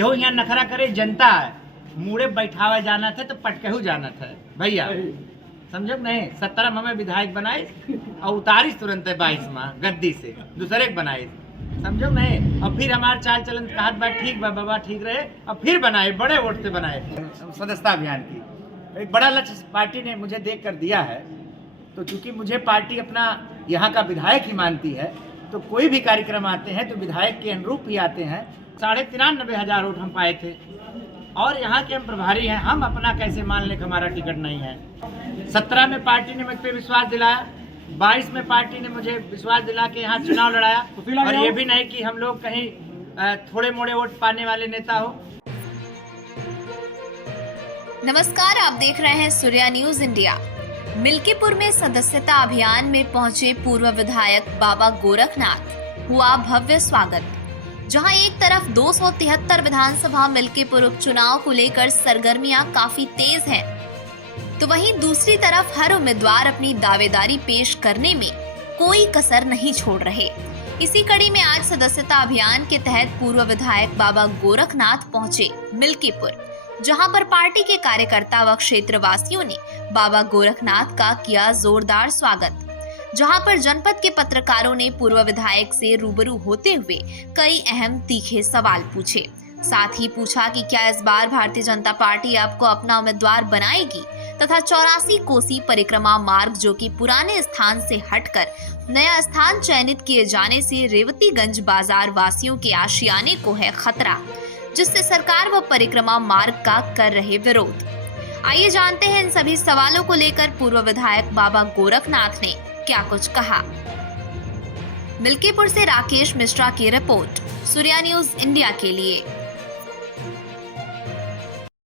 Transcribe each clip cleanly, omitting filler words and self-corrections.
हो यहाँ नखरा करे जनता है, मुड़े बैठावे जाना था तो पटकहू जाना था भैया, समझो नहीं। 17 में हमें विधायक बनाए और उतारी तुरंत 22 माह गद्दी से दूसरे के बनाए, समझो नहीं। और फिर हमारे चाल चलन कहा बात ठीक बा बाबा ठीक रहे, और फिर बनाए बड़े वोट से बनाए सदस्यता अभियान की। एक बड़ा लक्ष्य पार्टी ने मुझे देख कर दिया है, तो चूंकि मुझे पार्टी अपना यहाँ का विधायक ही मानती है, तो कोई भी कार्यक्रम आते हैं तो विधायक के अनुरूप ही आते हैं। 93,500 वोट हम पाए थे और यहाँ के हम प्रभारी हैं। हम अपना कैसे मान लें कि हमारा टिकट नहीं है। 17 में पार्टी ने मुझ पर विश्वास दिलाया, 22 में पार्टी ने मुझे विश्वास दिला के यहाँ चुनाव लड़ाया, और ये भी नहीं कि हम लोग कहीं थोड़े मोड़े वोट पाने वाले नेता हो। नमस्कार, आप देख रहे हैं सूर्या न्यूज इंडिया। मिल्कीपुर में सदस्यता अभियान में पहुंचे पूर्व विधायक बाबा गोरखनाथ, हुआ भव्य स्वागत। जहां एक तरफ 273 विधानसभा मिल्कीपुर उपचुनाव को लेकर सरगर्मियां काफी तेज हैं, तो वहीं दूसरी तरफ हर उम्मीदवार अपनी दावेदारी पेश करने में कोई कसर नहीं छोड़ रहे। इसी कड़ी में आज सदस्यता अभियान के तहत पूर्व विधायक बाबा गोरखनाथ पहुंचे मिल्कीपुर, जहां पर पार्टी के कार्यकर्ता व क्षेत्रवासियों ने बाबा गोरखनाथ का किया जोरदार स्वागत। जहां पर जनपद के पत्रकारों ने पूर्व विधायक से रूबरू होते हुए कई अहम तीखे सवाल पूछे। साथ ही पूछा कि क्या इस बार भारतीय जनता पार्टी आपको अपना उम्मीदवार बनाएगी तथा 84 कोसी परिक्रमा मार्ग, जो कि पुराने स्थान से हटकर नया स्थान चयनित किए जाने से रेवतीगंज बाजार वासियों के आशियाने को है खतरा, जिससे सरकार व परिक्रमा मार्ग का कर रहे विरोध। आइए जानते हैं इन सभी सवालों को लेकर पूर्व विधायक बाबा गोरखनाथ ने क्या कुछ कहा। मिल्कीपुर से राकेश मिश्रा की रिपोर्ट, सूर्या न्यूज इंडिया के लिए।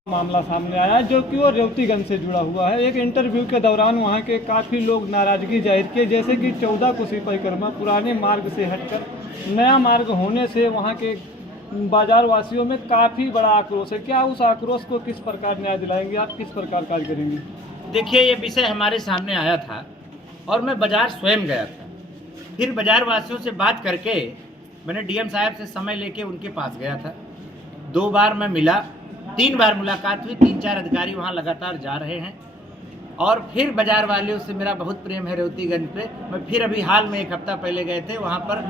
मामला सामने आया जो कि वो रेवतीगंज से जुड़ा हुआ है। एक इंटरव्यू के दौरान वहां के काफ़ी लोग नाराजगी जाहिर किए, जैसे कि 14 कोसी परिक्रमा पुराने मार्ग से हटकर नया मार्ग होने से वहां के बाजार वासियों में काफ़ी बड़ा आक्रोश है। क्या उस आक्रोश को किस प्रकार न्याय दिलाएंगे, आप किस प्रकार कार्य करेंगे? देखिए, ये विषय हमारे सामने आया था और मैं बाजार स्वयं गया था। फिर बाजार वासियों से बात करके मैंने डीएम साहब से समय लेके उनके पास गया था। 2 बार मैं मिला, 3 बार मुलाकात हुई, 3-4 अधिकारी वहाँ लगातार जा रहे हैं। और फिर बाजार वालों से मेरा बहुत प्रेम है रेवतीगंज पे। मैं फिर अभी हाल में 1 हफ्ता पहले गए थे, वहाँ पर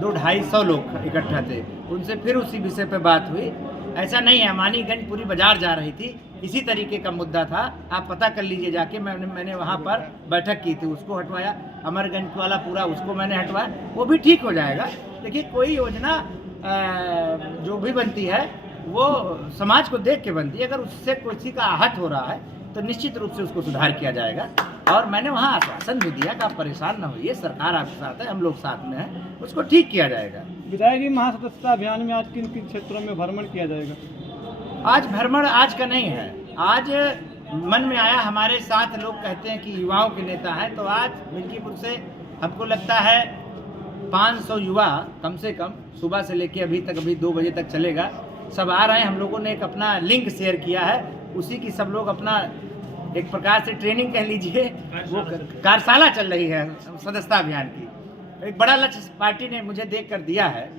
200-250 लोग इकट्ठा थे, उनसे फिर उसी विषय पे बात हुई। ऐसा नहीं है, अमानीगंज पूरी बाजार जा रही थी, इसी तरीके का मुद्दा था, आप पता कर लीजिए जाके। मैंने वहाँ पर बैठक की थी, उसको हटवाया। अमरगंज वाला पूरा उसको मैंने हटवाया, वो भी ठीक हो जाएगा। देखिए, कोई योजना जो भी बनती है वो समाज को देख के बनती है। अगर उससे किसी का आहत हो रहा है तो निश्चित रूप से उसको सुधार किया जाएगा। और मैंने वहाँ आश्वासन भी दिया कि आप परेशान न होइए, सरकार आपके साथ है, हम लोग साथ में हैं, उसको ठीक किया जाएगा। विधायक जी, महासदस्यता अभियान में आज किन किन क्षेत्रों में भ्रमण किया जाएगा? आज भ्रमण आज का नहीं है, आज मन में आया। हमारे साथ लोग कहते हैं कि युवाओं के नेता हैं, तो आज मिल्कीपुर से हमको लगता है 500 युवा कम से कम सुबह से लेके अभी 2 बजे तक चलेगा, सब आ रहे हैं। हम लोगों ने एक अपना लिंक शेयर किया है, उसी की सब लोग अपना एक प्रकार से ट्रेनिंग कह लीजिए, वो कार्यशाला चल रही है सदस्यता अभियान की। एक बड़ा लक्ष्य पार्टी ने मुझे देख कर दिया है,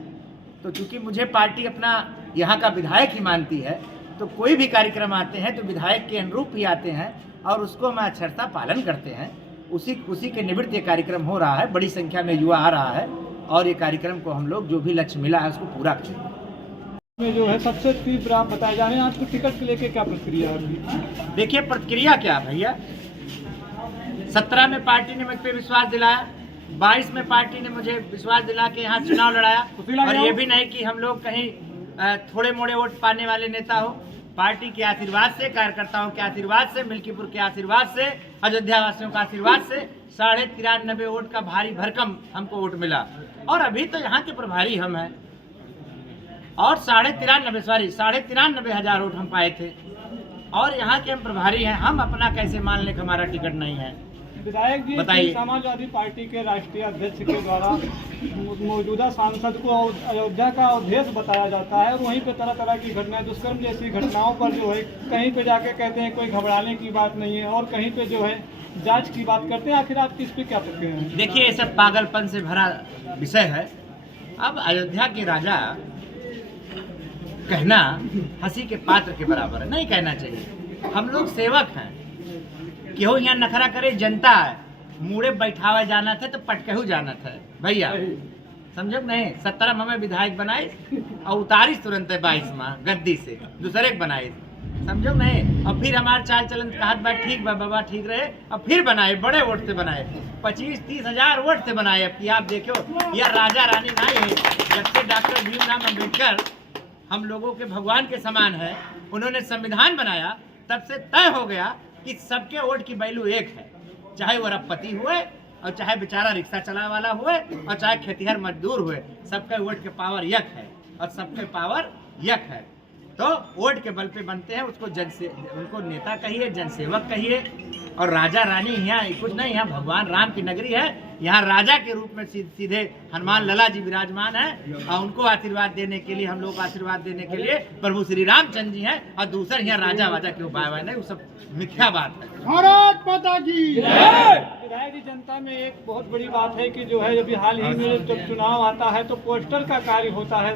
तो चूंकि मुझे पार्टी अपना यहाँ का विधायक ही मानती है, तो कोई भी कार्यक्रम आते हैं तो विधायक के अनुरूप ही आते हैं और उसको हम अक्षरता पालन करते हैं। उसी के निमित्त ये कार्यक्रम हो रहा है। बड़ी संख्या में युवा आ रहा है और ये कार्यक्रम को हम लोग जो भी लक्ष्य मिला है उसको पूरा करेंगे। में जो है सबसे तीव्र आप बताए जा रहे हैं, आपको टिकट के लेके क्या प्रक्रिया है? देखिए, प्रतिक्रिया क्या भैया, 17 में पार्टी ने मुझ पर विश्वास दिलाया, 22 में पार्टी ने मुझे विश्वास दिला के यहाँ चुनाव लड़ाया, और ये भी नहीं कि हम लोग कहीं थोड़े मोड़े वोट पाने वाले नेता हो। पार्टी के आशीर्वाद से, कार्यकर्ताओं के आशीर्वाद से, मिल्कीपुर के आशीर्वाद से, अयोध्या वासियों का आशीर्वाद से 93.5 वोट का भारी भरकम हमको वोट मिला। और अभी तो यहाँ के प्रभारी हम हैं, और 93,500 वोट हम पाए थे और यहाँ के हम प्रभारी हैं। हम अपना कैसे मान लें कि हमारा टिकट नहीं है? विधायक जी, बताइए। समाजवादी पार्टी के राष्ट्रीय अध्यक्ष के द्वारा मौजूदा सांसद को अयोध्या का अवधेश बताया जाता है, और वहीं पे तरह तरह की घटनाएं, दुष्कर्म जैसी घटनाओं पर जो है कहीं पे जाके कहते हैं कोई घबराने की बात नहीं है, और कहीं पे जो है जांच की बात करते हैं। आखिर आप किस पे क्या प्रतिक्रिया है? देखिए, ये सब पागलपन से भरा विषय है। अब अयोध्या के राजा कहना हंसी के पात्र के बराबर है, नहीं कहना चाहिए। हम लोग सेवक हैं, केहू यहाँ नखरा करे जनता है, मुड़े बैठावे जाना था तो पटकहू जाना था भैया, समझो नहीं। 17 में हमें विधायक बनाए और उतारिश तुरंत है 22 में गद्दी से दूसरे के बनाए, समझो नहीं। और फिर हमारे चाल चलन कहत बात ठीक बा बाबा ठीक रहे, और फिर बनाए बड़े वोट से बनाए, 25-30 हजार वोट से बनाए। अब कि आप देखो यह राजा रानी नहीं है। जब से डॉक्टर भीमराव अम्बेडकर हम लोगों के भगवान के समान है, उन्होंने संविधान बनाया, तब से तय हो गया कि सबके वोट की वैल्यू एक है, चाहे वो रबपति हुए और चाहे बेचारा रिक्शा चलाने वाला हुए और चाहे खेतिहर मजदूर हुए, सबके वोट के पावर यक है और सबके पावर यक है। तो वोट के बल पे बनते हैं, उसको उनको नेता कहिए, जनसेवक कहिए। और राजा रानी यहाँ कुछ नहीं, यहाँ भगवान राम की नगरी है, यहाँ राजा के रूप में सीधे हनुमान लला जी विराजमान है, और उनको आशीर्वाद देने के लिए, हम लोग को आशीर्वाद देने के लिए प्रभु श्री रामचंद्र जी हैं, और दूसरा यहाँ राजा वाजा के उपाय नहीं, वो सब मिथ्या बात है। भारत माता की विधायक जी, जनता में एक बहुत बड़ी बात है कि जो है अभी हाल ही में जब चुनाव आता है तो पोस्टर का कार्य होता है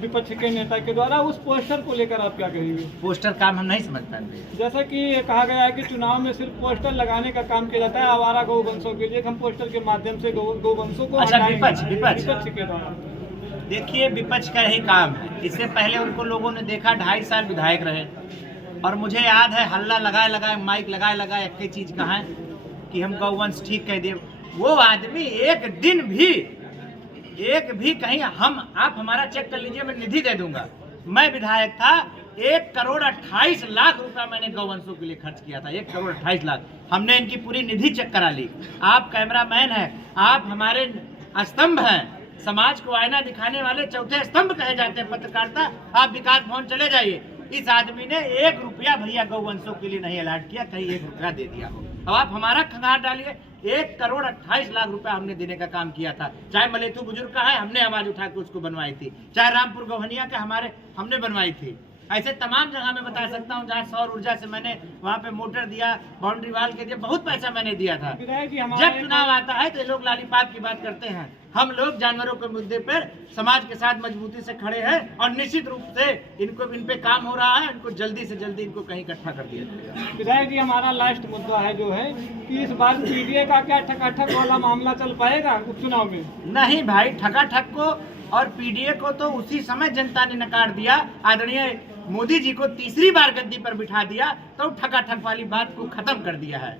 विपक्ष के नेता के द्वारा, उस पोस्टर को लेकर आप क्या कहेंगे? पोस्टर काम हम नहीं समझ पाते। जैसा कि कहा गया है कि चुनाव में सिर्फ पोस्टर लगाने का काम किया जाता है आवारा गौवंशों के लिए, हम पोस्टर के माध्यम से गौवंशों को अच्छा, विपक्ष विपक्ष के द्वारा। देखिए, विपक्ष का यही काम है। इससे पहले उनको लोगों ने देखा, 2.5 साल विधायक रहे, और मुझे याद है हल्ला लगाए माइक लगाए एक ही चीज कहा कि हम गौवंश ठीक कह दे। वो आदमी एक दिन भी कहीं आप हमारा चेक कर लीजिए, मैं निधि दे दूंगा। मैं विधायक था, 1,28,00,000 रुपया मैंने गौवंशों के लिए खर्च किया था, 1,28,00,000। हमने इनकी पूरी निधि चेक करा ली। आप कैमरामैन हैं, आप हमारे स्तंभ हैं, समाज को आईना दिखाने वाले चौथे स्तंभ कहे जाते हैं पत्रकारिता। आप विकास भवन चले जाइए, इस आदमी ने 1 रुपया भैया गौवंशों के लिए नहीं अलॉट किया, कहीं 1 रुपया दे दिया हो। अब आप हमारा खंगार डालिए, 1,28,00,000 रुपया हमने देने का काम किया था। चाहे मलेतू बुजुर्ग का है, हमने आवाज उठा के उसको बनवाई थी, चाहे रामपुर गौहनिया का हमने बनवाई थी। ऐसे तमाम जगह मैं बता सकता हूँ जहाँ सौर ऊर्जा से मैंने वहाँ पे मोटर दिया, बाउंड्री वाल के दिया, बहुत पैसा मैंने दिया था। जब चुनाव आता है तो लोग लालीपाप की बात करते हैं। हम लोग जानवरों के मुद्दे पर समाज के साथ मजबूती से खड़े हैं, और निश्चित रूप से इन पे काम हो रहा है। इनको जल्दी से जल्दी इनको कहीं इकट्ठा कर दिया जाएगा। विधायक जी, हमारा लास्ट मुद्दा है जो है कि इस बार पीडीए का क्या ठकाठक वाला मामला चल पाएगा उपचुनाव में? नहीं भाई, ठकाठक को और पीडीए को तो उसी समय जनता ने नकार दिया। आदरणीय मोदी जी को तीसरी बार गद्दी पर बिठा दिया तो ठकाठक वाली बात को खत्म कर दिया है।